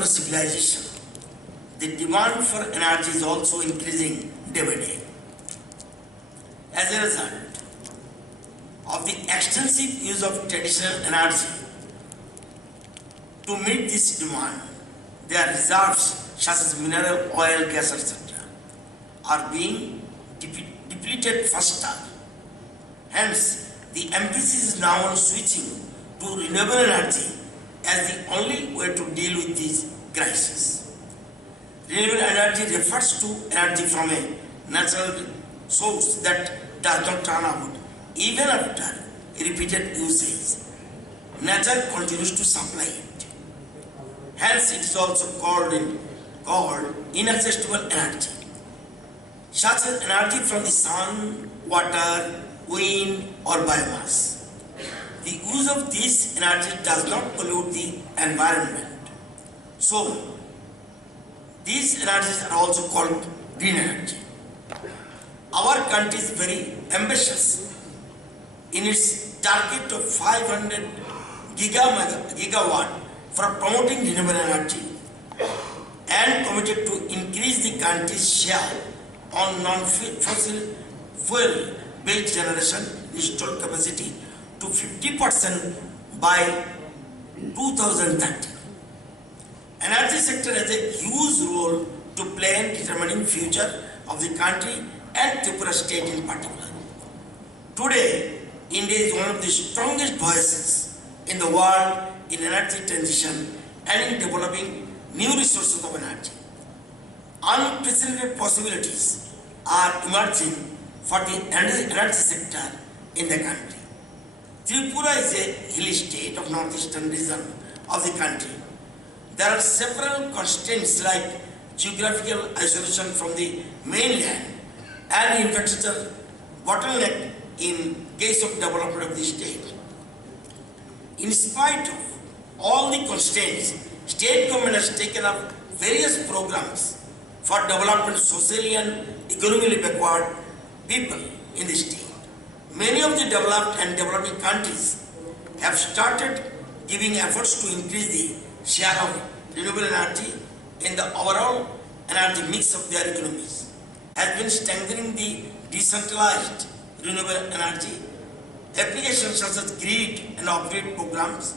of the civilization, the demand for energy is also increasing day by day. As a result of the extensive use of traditional energy, to meet this demand, their reserves such as mineral, oil, gas, etc. are being depleted faster. Hence, the emphasis is now on switching to renewable energy as the only way to deal with this crisis. Renewable energy refers to energy from a natural source that does not run out even after repeated usage. Nature continues to supply it. Hence, it is also called inaccessible energy, such as energy from the sun, water, wind, or biomass. The use of this energy does not pollute the environment. So, these energies are also called green energy. Our country is very ambitious in its target of 500 gigawatt for promoting renewable energy and committed to increase the country's share on non-fossil fuel-based generation installed capacity to 50% by 2030. Energy sector has a huge role to play in determining future of the country and Tripura state in particular. Today, India is one of the strongest voices in the world in energy transition and in developing new resources of energy. Unprecedented possibilities are emerging for the energy sector in the country. Tripura is a hilly state of northeastern region of the country. There are several constraints like geographical isolation from the mainland and infrastructure bottleneck in case of development of the state. In spite of all the constraints, state government has taken up various programs for development socially and economically backward people in the state. Many of the developed and developing countries have started giving efforts to increase the share of renewable energy in the overall energy mix of their economies, has been strengthening the decentralized renewable energy applications such as grid and off-grid programs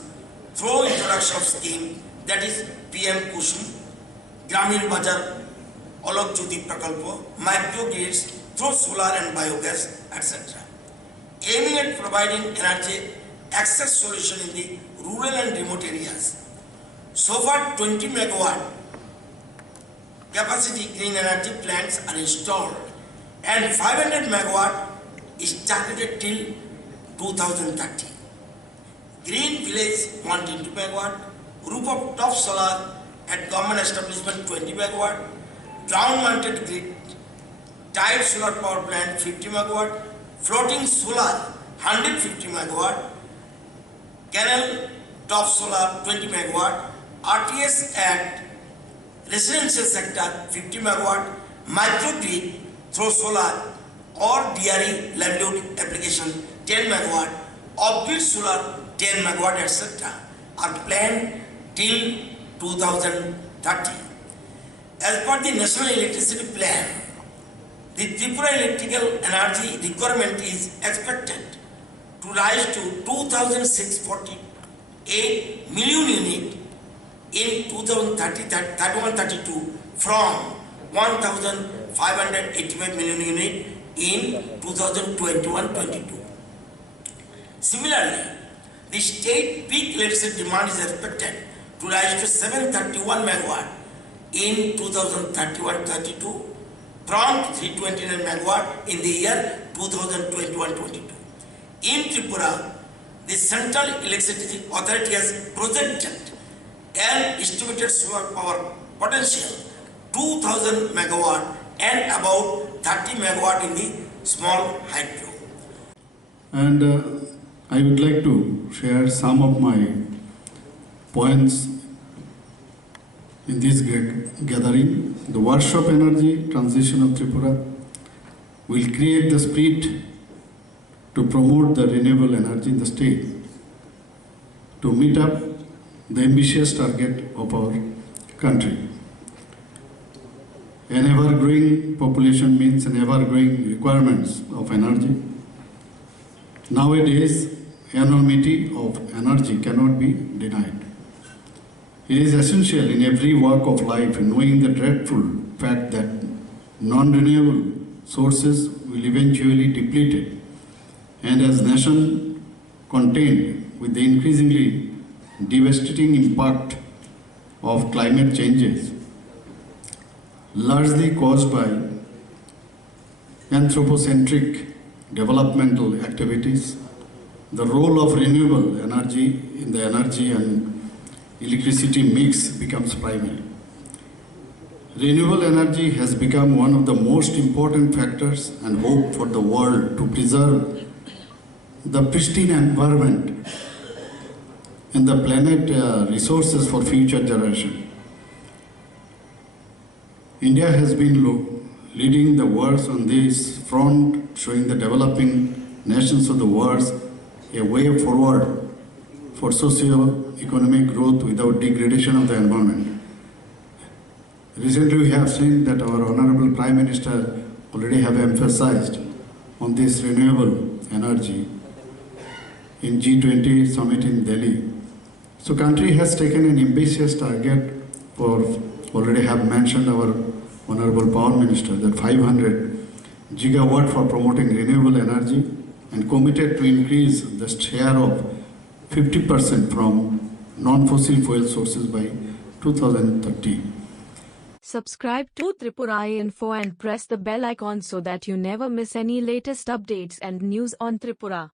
through introduction of scheme that is PM Kusum, Gramin Bazar, Alok Jyoti Prakalpo, microgrids through solar and biogas, etc. Aiming at providing energy access solution in the rural and remote areas. So far, 20 megawatt capacity green energy plants are installed and 500 megawatt is targeted till 2030. Green village 120 megawatt, rooftop solar at government establishment 20 megawatt, ground mounted grid, tide solar power plant 50 megawatt, floating solar 150 megawatt, canal top solar 20 megawatt, RTS at residential sector 50 megawatt, microgrid through solar or DRE livelihood application 10 megawatt, off-grid solar 10 megawatt, etc. are planned till 2030. As per the National Electricity Plan, the Tripura electrical energy requirement is expected to rise to 2,648 million units in 2031-32 from 1,585 million units in 2021-22. Similarly, the state peak electricity demand is expected to rise to 731 megawatt in 2031-32 from 329 megawatt in the year 2021-22. In Tripura, the Central Electricity Authority has projected an estimated solar power potential 2000 megawatt and about 30 megawatt in the small hydro. And I would like to share some of my points in this gathering. The workshop Energy Transition of Tripura will create the spirit to promote the renewable energy in the state to meet up the ambitious target of our country. An ever-growing population means an ever-growing requirements of energy. Nowadays, enormity of energy cannot be denied. It is essential in every walk of life knowing the dreadful fact that non-renewable sources will eventually deplete, and as nation contend with the increasingly devastating impact of climate changes, largely caused by anthropocentric developmental activities, the role of renewable energy in the energy and electricity mix becomes primary. Renewable energy has become one of the most important factors and hope for the world to preserve the pristine environment and the planet resources for future generations. India has been leading the world on this front, showing the developing nations of the world a way forward for socio-economic growth without degradation of the environment. Recently, we have seen that our Honorable Prime Minister already have emphasized on this renewable energy in G20 summit in Delhi. So, country has taken an ambitious target for, already have mentioned our Honorable Power Minister, that 500 gigawatt for promoting renewable energy, and committed to increase the share of 50% from non-fossil fuel sources by 2030. Subscribe to Tripura Info and press the bell icon so that you never miss any latest updates and news on Tripura.